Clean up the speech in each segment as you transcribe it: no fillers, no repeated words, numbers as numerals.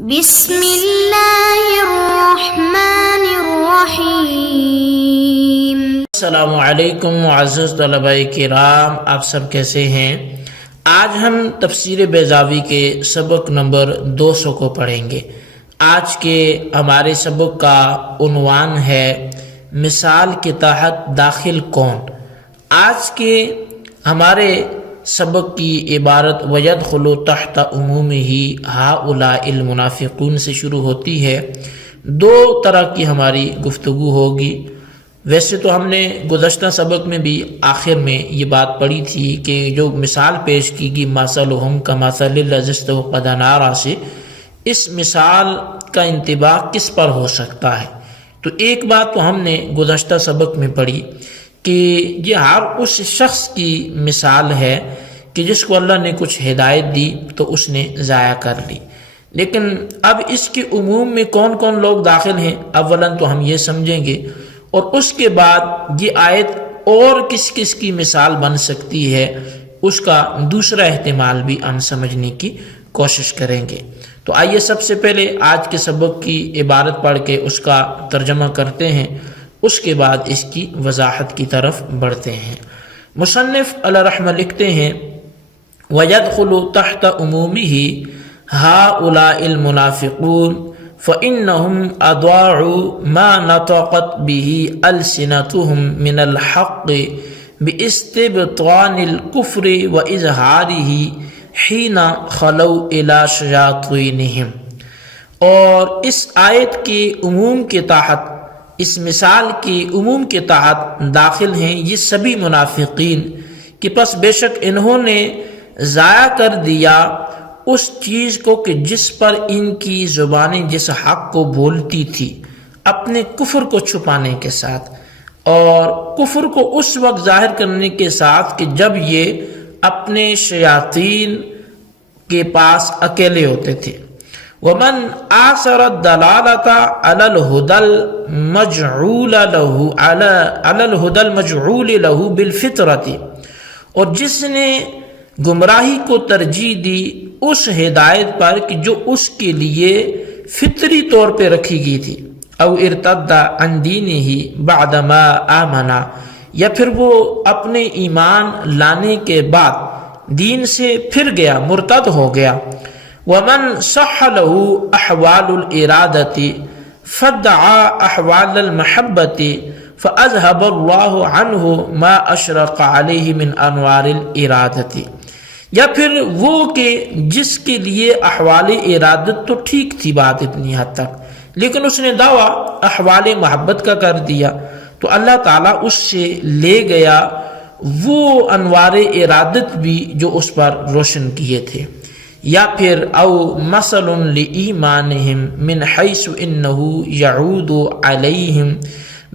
بسم اللہ الرحمن الرحیم۔ السلام علیکم معزز طلباء کرام، آپ سب کیسے ہیں؟ آج ہم تفسیر بیضاوی کے سبق نمبر 200 کو پڑھیں گے۔ آج کے ہمارے سبق کا عنوان ہے مثال کے تحت داخل کون۔ آج کے ہمارے سبق کی عبارت وَيَدْخُلُ تحت عمومِهِ هَؤُلَاءِ الْمُنَافِقُونَ سے شروع ہوتی ہے۔ دو طرح کی ہماری گفتگو ہوگی۔ ویسے تو ہم نے گزشتہ سبق میں بھی آخر میں یہ بات پڑھی تھی کہ جو مثال پیش کی گئی مَثَلُهُمْ كَمَثَلِ الَّذِي اسْتَوْقَدَ نَارًا سے، اس مثال کا انطباق کس پر ہو سکتا ہے؟ تو ایک بات تو ہم نے گزشتہ سبق میں پڑھی کہ یہ ہر اس شخص کی مثال ہے کہ جس کو اللہ نے کچھ ہدایت دی تو اس نے ضائع کر لی۔ لیکن اب اس کے عموم میں کون کون لوگ داخل ہیں، اولاً تو ہم یہ سمجھیں گے، اور اس کے بعد یہ آیت اور کس کس کی مثال بن سکتی ہے اس کا دوسرا احتمال بھی ہم سمجھنے کی کوشش کریں گے۔ تو آئیے سب سے پہلے آج کے سبق کی عبارت پڑھ کے اس کا ترجمہ کرتے ہیں، اس کے بعد اس کی وضاحت کی طرف بڑھتے ہیں۔ مصنف علیہ رحمہ لکھتے ہیں وَيَدْخُلُ تَحْتَ عُمُومِهِ هَؤُلَاءِ الْمُنَافِقُونَ فَإِنَّهُمْ أَضَاعُوا مَا نَطَقَتْ بِهِ أَلْسِنَتُهُمْ مِنَ الْحَقِّ بِإِسْتِبْطَانِ الْكُفْرِ وَإِظْهَارِهِ حِينَ خَلَوْا إِلَى شَيَاطِينِهِمْ۔ اور اس آیت کے عموم کے تحت، اس مثال کے عموم کے تحت داخل ہیں یہ سبھی منافقین کہ پس بے شک انہوں نے ضائع کر دیا اس چیز کو کہ جس پر ان کی زبانیں جس حق کو بولتی تھی، اپنے کفر کو چھپانے کے ساتھ، اور کفر کو اس وقت ظاہر کرنے کے ساتھ کہ جب یہ اپنے شیاطین کے پاس اکیلے ہوتے تھے۔ وَمَنْ آثَرَ الضَّلَالَةَ عَلَى الْهُدَى الْمَجْعُولِ لَهُ بِالْفِطْرَةِ، اور جس نے گمراہی کو ترجیح دی اس ہدایت پر کہ جو اس کے لیے فطری طور پہ رکھی گئی تھی، او ارتد عن دینہ بعد ما آمنا، یا پھر وہ اپنے ایمان لانے کے بعد دین سے پھر گیا، مرتد ہو گیا۔ ومن صح له احوال الارادة فادعى احوال المحبة فاذهب الله عنه ما اشرق عليه من انوار الارادة، یا پھر وہ کہ جس کے لیے احوال ارادت تو ٹھیک تھی بات اتنی حد تک، لیکن اس نے دعویٰ احوال محبت کا کر دیا تو اللہ تعالیٰ اس سے لے گیا وہ انوار ارادت بھی جو اس پر روشن کیے تھے۔ یا پھر او مثل لایمانہم من حیث انہ یعود علیہم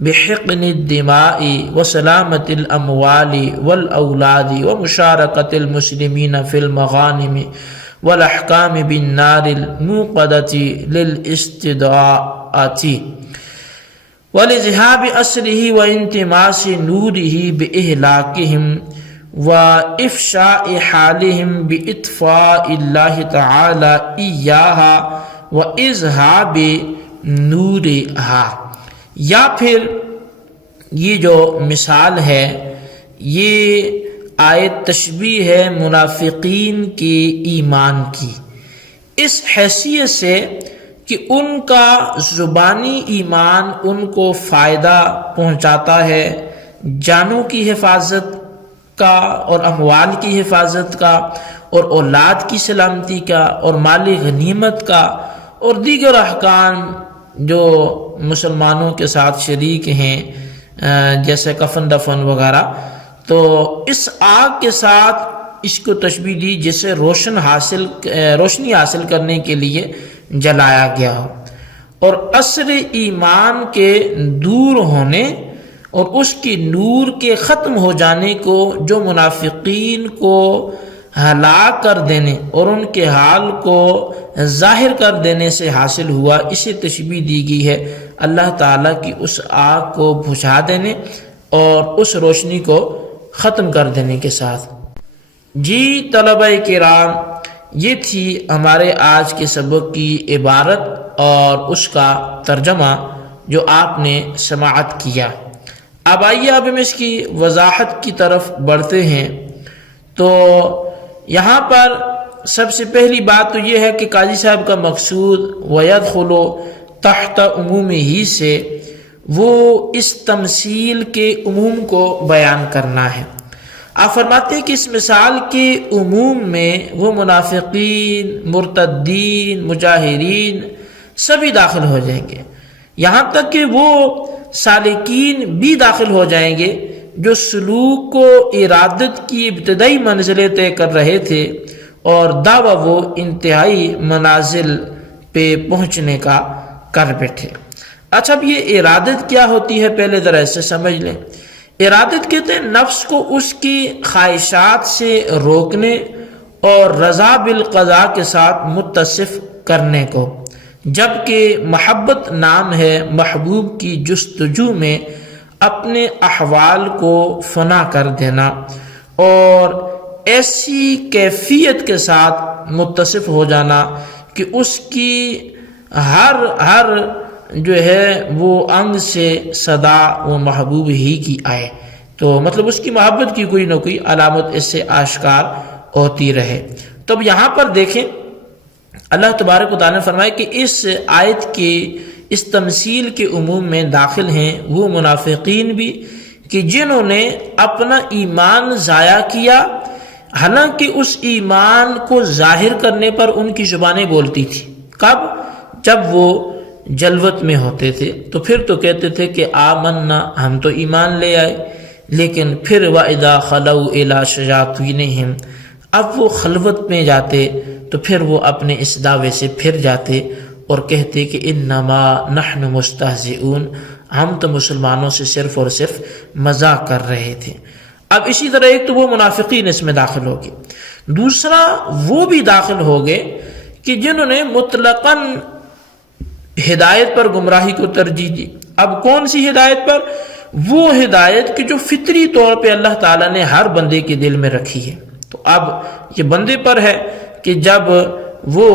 بحقن الدماء وسلامت الاموال والاولاد ومشارکت المسلمین فی المغانم والاحکام بالنار الموقدۃ للاستضاءۃ ولذهاب اثرہ وانتماس نورہ باہلاکہم وإفشاء حالهم بإطفاء اللہ تعالی إياها وإذهاب نورها۔ یا پھر یہ جو مثال ہے یہ آیت تشبیہ ہے منافقین کے ایمان کی، اس حیثیت سے کہ ان کا زبانی ایمان ان کو فائدہ پہنچاتا ہے، جانوں کی حفاظت کا اور اموال کی حفاظت کا اور اولاد کی سلامتی کا اور مال غنیمت کا اور دیگر احکام جو مسلمانوں کے ساتھ شریک ہیں جیسے کفن دفن وغیرہ، تو اس آگ کے ساتھ اس کو تشبیہ دی جسے روشنی حاصل کرنے کے لیے جلایا گیا ہو، اور اثر ایمان کے دور ہونے اور اس کی نور کے ختم ہو جانے کو جو منافقین کو ہلاک کر دینے اور ان کے حال کو ظاہر کر دینے سے حاصل ہوا، اسے تشبیہ دی گئی ہے اللہ تعالیٰ کی اس آگ کو بجھا دینے اور اس روشنی کو ختم کر دینے کے ساتھ۔ جی طلبہ کرام، یہ تھی ہمارے آج کے سبق کی عبارت اور اس کا ترجمہ جو آپ نے سماعت کیا۔ اب آئیے اب ہم اس کی وضاحت کی طرف بڑھتے ہیں۔ تو یہاں پر سب سے پہلی بات تو یہ ہے کہ قاضی صاحب کا مقصود وَيَدْخُلُ تحت عموم ہی سے وہ اس تمثیل کے عموم کو بیان کرنا ہے۔ آپ فرماتے ہیں کہ اس مثال کے عموم میں وہ منافقین، مرتدین، مجاہرین سبھی داخل ہو جائیں گے، یہاں تک کہ وہ سالکین بھی داخل ہو جائیں گے جو سلوک کو ارادت کی ابتدائی منزلیں طے کر رہے تھے اور دعویٰ وہ انتہائی منازل پہ پہنچنے کا کر بیٹھے۔ اچھا، اب یہ ارادت کیا ہوتی ہے پہلے ذرا اسے سمجھ لیں۔ ارادت کہتے ہیں نفس کو اس کی خواہشات سے روکنے اور رضا بالقضاء کے ساتھ متصف کرنے کو، جبکہ محبت نام ہے محبوب کی جستجو میں اپنے احوال کو فنا کر دینا اور ایسی کیفیت کے ساتھ متصف ہو جانا کہ اس کی ہر جو ہے وہ انگ سے صدا وہ محبوب ہی کی آئے، تو مطلب اس کی محبت کی کوئی نہ کوئی علامت اس سے آشکار ہوتی رہے۔ تو اب یہاں پر دیکھیں اللہ تبارک و تعالیٰ نے فرمایا کہ اس آیت کے اس تمثیل کے عموم میں داخل ہیں وہ منافقین بھی کہ جنہوں نے اپنا ایمان ضائع کیا، حالانکہ اس ایمان کو ظاہر کرنے پر ان کی زبانیں بولتی تھی۔ کب؟ جب وہ جلوت میں ہوتے تھے تو پھر تو کہتے تھے کہ آمنا، ہم تو ایمان لے آئے، لیکن پھر وَإِذَا خَلَوْا إِلَىٰ شَيَاطِينِهِمْ، اب وہ خلوت میں جاتے تو پھر وہ اپنے اس دعوے سے پھر جاتے اور کہتے کہ انما نحن مستہزئون، ہم تو مسلمانوں سے صرف اور صرف مذاق کر رہے تھے۔ اب اسی طرح ایک تو وہ منافقین اس میں داخل ہو گئے، دوسرا وہ بھی داخل ہو گئے کہ جنہوں نے مطلقاً ہدایت پر گمراہی کو ترجیح دی۔ اب کون سی ہدایت پر؟ وہ ہدایت کہ جو فطری طور پہ اللہ تعالیٰ نے ہر بندے کے دل میں رکھی ہے۔ تو اب یہ بندے پر ہے کہ جب وہ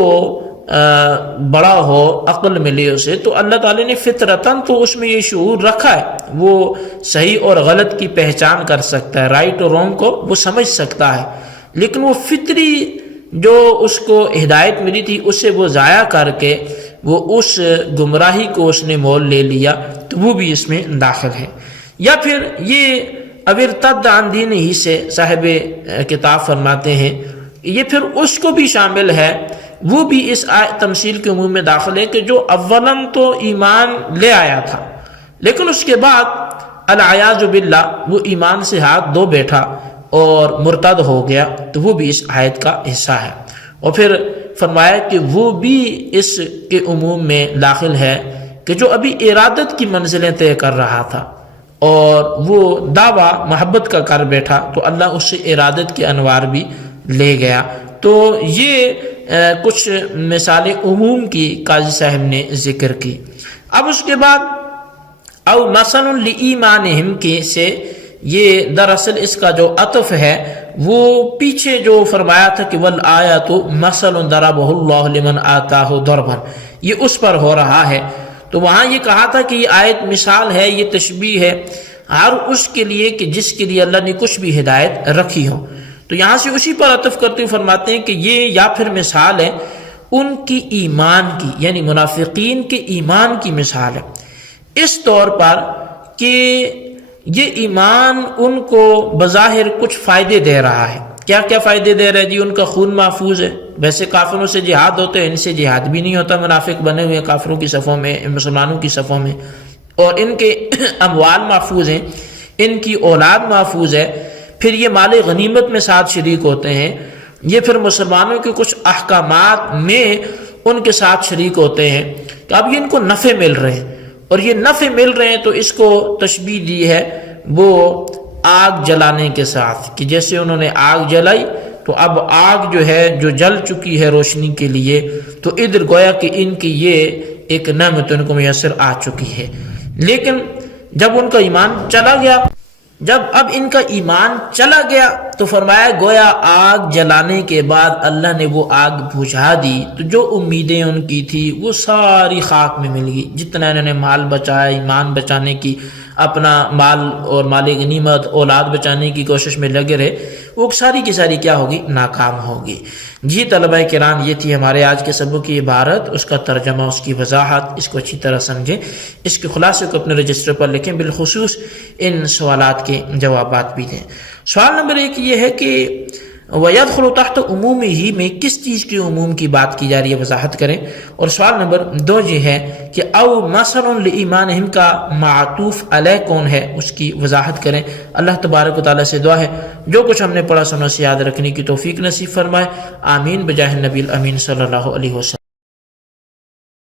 بڑا ہو، عقل ملے اسے، تو اللہ تعالیٰ نے فطرتاً تو اس میں یہ شعور رکھا ہے، وہ صحیح اور غلط کی پہچان کر سکتا ہے، رائٹ اور رونگ کو وہ سمجھ سکتا ہے، لیکن وہ فطری جو اس کو ہدایت ملی تھی اسے وہ ضائع کر کے وہ اس گمراہی کو اس نے مول لے لیا، تو وہ بھی اس میں داخل ہے۔ یا پھر یہ ارتد عن دین ہی سے صاحب کتاب فرماتے ہیں یہ پھر اس کو بھی شامل ہے، وہ بھی اس تمثیل کے عموم میں داخل ہے کہ جو اولاً تو ایمان لے آیا تھا لیکن اس کے بعد العیاذ باللہ وہ ایمان سے ہاتھ دھو بیٹھا اور مرتد ہو گیا، تو وہ بھی اس آیت کا حصہ ہے۔ اور پھر فرمایا کہ وہ بھی اس کے عموم میں داخل ہے کہ جو ابھی ارادت کی منزلیں طے کر رہا تھا اور وہ دعویٰ محبت کا کر بیٹھا تو اللہ اس سے ارادت کے انوار بھی لے گیا۔ تو یہ کچھ مثالیں عموم کی قاضی صاحب نے ذکر کی۔ اب اس کے بعد او مثل لایمانہم کے سے یہ دراصل اس کا جو عطف ہے وہ پیچھے جو فرمایا تھا کہ والآیات مثل ضربہ اللہ لمن آتاہ ضربا، یہ اس پر ہو رہا ہے۔ تو وہاں یہ کہا تھا کہ یہ آیت مثال ہے، یہ تشبیہ ہے ہر اس کے لیے کہ جس کے لیے اللہ نے کچھ بھی ہدایت رکھی ہو۔ تو یہاں سے اسی پر عطف کرتے ہوئے فرماتے ہیں کہ یہ یا پھر مثال ہے ان کی ایمان کی، یعنی منافقین کے ایمان کی مثال ہے، اس طور پر کہ یہ ایمان ان کو بظاہر کچھ فائدے دے رہا ہے۔ کیا کیا فائدے دے رہا ہے؟ جی ان کا خون محفوظ ہے، ویسے کافروں سے جہاد ہوتے ہیں، ان سے جہاد بھی نہیں ہوتا، منافق بنے ہوئے کافروں کی صفوں میں، مسلمانوں کی صفوں میں، اور ان کے اموال محفوظ ہیں، ان کی اولاد محفوظ ہے، پھر یہ مال غنیمت میں ساتھ شریک ہوتے ہیں، یہ پھر مسلمانوں کے کچھ احکامات میں ان کے ساتھ شریک ہوتے ہیں، تو اب یہ ان کو نفع مل رہے ہیں، اور یہ نفع مل رہے ہیں تو اس کو تشبیہ دی ہے وہ آگ جلانے کے ساتھ، کہ جیسے انہوں نے آگ جلائی تو اب آگ جو ہے جو جل چکی ہے روشنی کے لیے، تو ادھر گویا کہ ان کی یہ ایک نعمت ان کو میسر آ چکی ہے، لیکن جب ان کا ایمان چلا گیا جب اب ان کا ایمان چلا گیا تو فرمایا گویا آگ جلانے کے بعد اللہ نے وہ آگ بجھا دی تو جو امیدیں ان کی تھی وہ ساری خاک میں مل گئی. جتنا انہوں نے مال بچایا، ایمان بچانے کی، اپنا مال اور مال غنیمت اولاد بچانے کی کوشش میں لگے رہے، وہ ساری کی ساری کیا ہوگی؟ ناکام ہوگی. جی طلبہ کرام، یہ تھی ہمارے آج کے سبق کی عبارت، اس کا ترجمہ، اس کی وضاحت، اس کو اچھی طرح سمجھیں، اس کے خلاصے کو اپنے رجسٹر پر لکھیں، بالخصوص ان سوالات کے جوابات بھی دیں. سوال نمبر 1 یہ ہے کہ وَيَدْخُلُ تحت عمومی ہی میں کس چیز کے عموم کی بات کی جا رہی ہے، وضاحت کریں. اور سوال نمبر 2 یہ ہے کہ او مثل لایمانہم کا معطوف علیہ کون ہے، اس کی وضاحت کریں. اللہ تبارک و تعالیٰ سے دعا ہے جو کچھ ہم نے پڑھا سنا سے یاد رکھنے کی توفیق نصیب فرمائے. آمین بجاہ النبی الامین صلی اللہ علیہ وسلم.